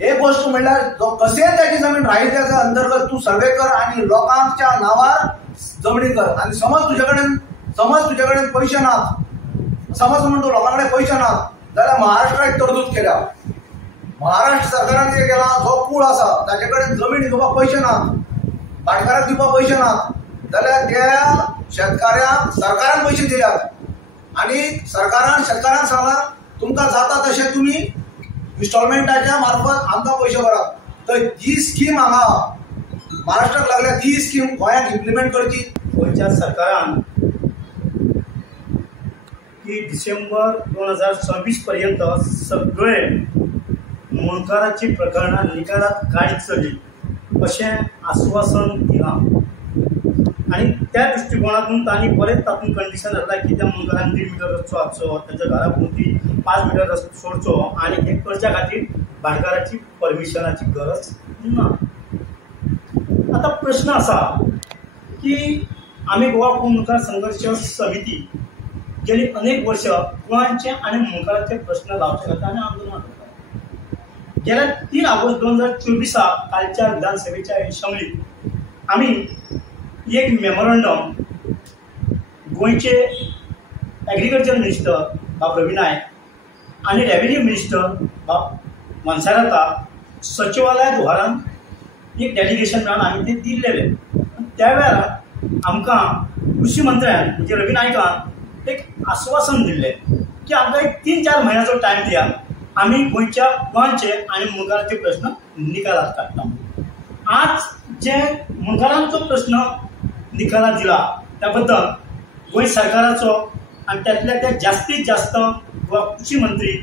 एक गोष्ट म्हणल्यार कशेंय त्याची जमीन रायत्याच्या अंतर्गत तू सर्वे कर आणि लोकांच्या नावार जमनी कर. आणि समज तुझे कडेन पैसे नात, समज म्हणतो लोकांकडे पैसे नात जाल्यार महाराष्ट्राक तरतूद केल्या. महाराष्ट्र सरकारान कितें केला, जो पूल आसा ताचे कडेन जमीन घेवपाक पैसे नात, भाटकाराक दिवपाक पैसे नात जाल्यार त्या शेतकाऱ्याक सरकारान पैसे दिल्यात आणि सरकारान शेतकाऱ्यांक सांगला तुमकां जाता तशें तुमी इन्स्टॉलमेंटाच्या मार्फत आमकां पैसे भरात. तर जी स्कीम हांगा महाराष्ट्राक लागल्या ती स्कीम गोंयांत इम्प्लिमेंट करची. गोंयच्या सरकारान की डिसेंबर 2026 पर्यंत सगळे मुणकाराची प्रकरणां निकालात काडचली अशें आश्वासन दिलां. आणि त्या दृष्टिकोनातून तांणी बरेच तातूंत कंडिशन घातला की त्या मुणकारांक 1.5 मीटर रस्तो आसचो, ताच्या घरा भोंवती 5 मीटर रस्तो सोडचो आणि हे करच्या खातीर भाटकाराची परमिशनाची गरज ना. आता प्रश्न असा की आमी गोवा मुणकार संघर्ष समिती गेली अनेक वर्ष कुळांचे आणि मुणकाराचे प्रश्न लावचे खातीर आमी आंदोलनां करतात. गेल्या 3 ऑगस्ट 2024 कालच्या विधानसभेच्या असेंब्लीत आमी एक मेमोरंडम गोंयचे एग्रीकल्चर मिनिस्टर बाब रवी नायक आणि रेव्हेन्यू मिनिस्टर बाब मनसारता सचिवालय दुवारान एक डेलिगेशन मेळून आमी ते दिल्लेले. त्या वेळार आमकां कृषी मंत्र्यान म्हणजे रवी नायकान एक आश्वासन दिल्लें की आमकां एक 3-4 म्हयन्याचो टायम दियात, आमी गोंयच्या गोंयचे आणि मुणकाराचे प्रश्न निकालात काडटा. आज जे मुणकारांचो प्रश्न निकालात दिला त्याबद्दल गोंय सरकाराचो आणि त्यातल्या त्या जास्तीत जास्त गोवा कृषी मंत्री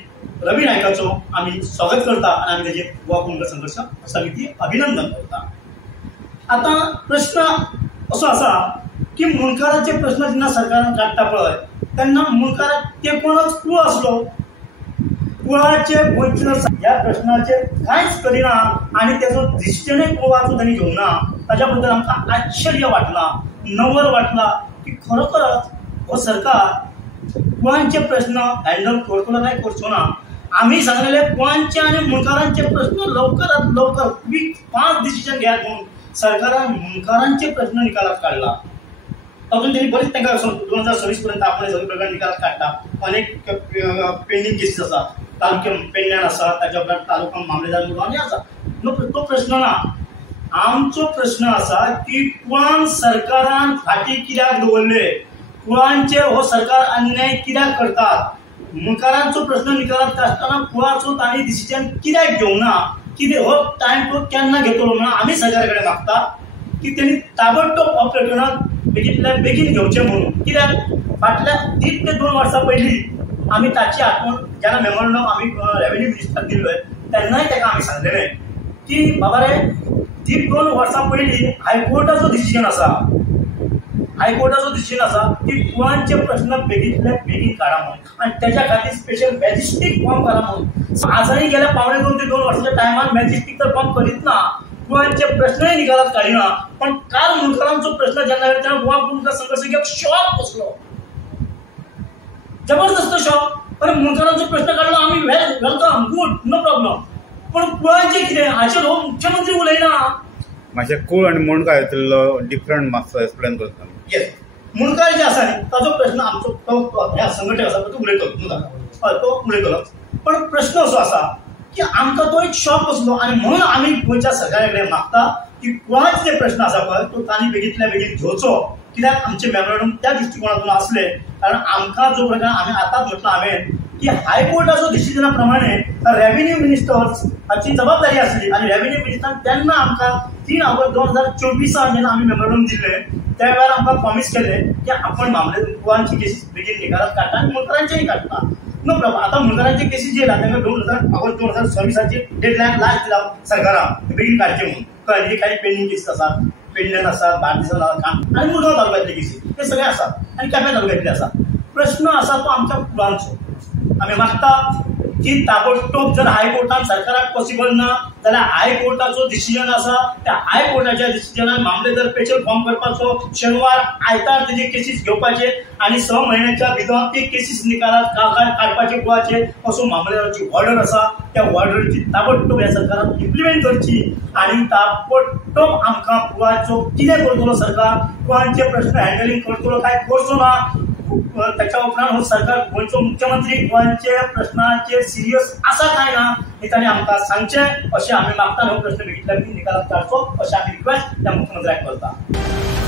रवी नायकाचो आमी स्वागत करता आणि आमी तेजे गोवा मुणकार संघर्ष समिती अभिनंदन करता. आता प्रश्न असो आसा की मुणकाराचे प्रश्न जेन्ना सरकारान काडटा पळय तेन्ना मुणकाराक तेंकोनच कुळ आसलो, कुळाचे गोंयचर ह्या प्रश्नाचेर कांयच करिना आणि तेजो दृश्टीने कुळाचो तांणी घेवना. ताच्या बद्दल आमकां आश्चर्य वाटला, नवल वाटला की खरोखरच हो सरकार कुळांचे प्रश्न हँडल करतलो काय करचो ना. आम्ही सांगलेले कुळांचे आणि मुणकारांचे प्रश्न लवकरात लवकर 5 डिसिजन घ्यात म्हणून सरकारान मुणकारांचे प्रश्न निकालात काढला. अजून त्यांनी बरेच तांकां 2026 पर्यंत आपण सगळे प्रकार निकालात काडटा. अनेक पेंडिंग केसीस आसा, तालुक्या पेडण्यान आसा, ताच्या उपरांत तालुका मामलेदार म्हणून आनी आसा. तो प्रश्न ना. आमचो प्रश्न असा की कुळान सरकारान फाटी कित्याक दवरले, कुळांचेर हो सरकार अन्याय कित्याक करतात, मुणकारांचो प्रश्न निकालात काडटाना कुळाचो तांणी डिसिजन कित्याक घेवना, कितें हो टायम तो केन्ना घेतलो म्हणून आमी सरकारा कडेन मागता की तेणी ताबडतोब हो प्रकरणात बेगींतल्या बेगीन घेवचें म्हणून. कित्याक फाटल्या 1.5 ते 2 वर्सां पयलीं आमी ताची आठवण जेन्ना मेमोरंडम आमी रेव्हेन्यू मिनिस्टराक दिल्लोय तेन्नाय ताका आमी सांगलेलें की बाबा रे 1.5-2 वर्सां पयलीं हायकोर्टाचो डिसिजन आसा की कुळांचे प्रश्न बेगींतल्या बेगीन काडा म्हणून आणि त्याच्या खातीर स्पेशल मॅजिस्ट्रेट फॉर्म करा म्हणून. आजही गेल्या 1.5 ते 2 वर्साच्या टायमार मॅजिस्ट्रेट तर फॉर्म करीत ना, कुळांचे प्रश्नही निकालात काडिना. पण काल मुणकारांचो प्रश्न जेन्ना येलो तेन्ना गोवा मुणकार संघर्श एक शॉक बसलो, जबरदस्त शॉक. पण मुणकारांचो प्रश्न काडलो आमी वेलकम, गुड, नो प्रॉब्लेम. पण कुळांचे कितें हाचेर हो मुख्यमंत्री उलयना. मातशें कूळ आनी मुणकार हितूंतलो डिफरंट मातसो एक्सप्लेन करता. येस, मुणकार जे आसा न्ही ताजो प्रश्न आमचो तो ह्या संघटक आसा तो उलयतलो. पण प्रश्न असो आसा की आमकां तो एक शॉक बसलो आणि म्हणून आमी गोंयच्या सरकारा कडेन मागता की कुळांचे जे प्रश्न आसा पळय तो तांणी बेगींतल्या बेगीन घेवचो. कित्याक आमचे मेमोरंडम त्या दृश्टिकोनातून असले कारण आमकां जो प्रकार आमी आतांच म्हटलो हांवें की हायकोर्टाचो डिसिजना प्रमाणे रेव्हेन्यू मिनिस्टर्स हाची जबाबदारी आसली आणि रेव्हेन्यू मिनिस्टरान तेन्ना आमकां 3 ऑगस्ट 2024 जेन्ना आमी मेमोरंडम दिल्ले त्या वेळार आमकां प्रॉमिस केलें की आपण मामले कुळांची केसीस बेगीन निकालात काडटा आणि मुणकारांचेय काडटा. No problem. आता मुणकारांचे केसीस जे येयला तांकां 2 ऑगस्ट 2026 डेडलायन लास्ट दिला सरकारान बेगीन काडचे म्हणून. कळ्ळें, काही पेंडिंग केसीस आसात, पेडण्यान आसात, बार्देसान आसात आणि मुरगांव तालुक्यांतले केसीस ते सगळे आसात आणि केपें तालुक्यांतले आसात. प्रश्न आसा तो आमच्या कुळांचो. आमी मागता ती ताबडतोब जर हायकोर्टान सरकाराक पॉसिबल ना जाल्यार हायकोर्टाचो डिसिजन आसा त्या हायकोर्टाच्या डिसिजनान मामलेदार स्पेशल फॉर्म करपाचो, शेनवार आयतार तेजे केसीस घेवपाचे आणि 6 म्हयन्याच्या भितर ते केसीस निकालात काडपाचे गोवाचे असो मामलेदाराची ऑर्डर आसा. त्या ऑर्डरची ताबडतोब ह्या सरकारान इम्प्लिमेंट करची आणि ताबडतोब आमकां गोवाचो कितें करतलो सरकार, गोंयचे प्रश्न हँडलिंग करतलो काय करचो ना, त्याच्या उपरांत हो सरकार गोंयचो मुख्यमंत्री गोंयचे प्रश्नाचेर सिरियस आसा काय ना हे ताणें आमकां सांगचें अशें आमी मागताना हो प्रश्न बेगितल्या बेगीन निकालात काडचो अशें आमी रिक्वेस्ट त्या मुख्यमंत्र्याक करता.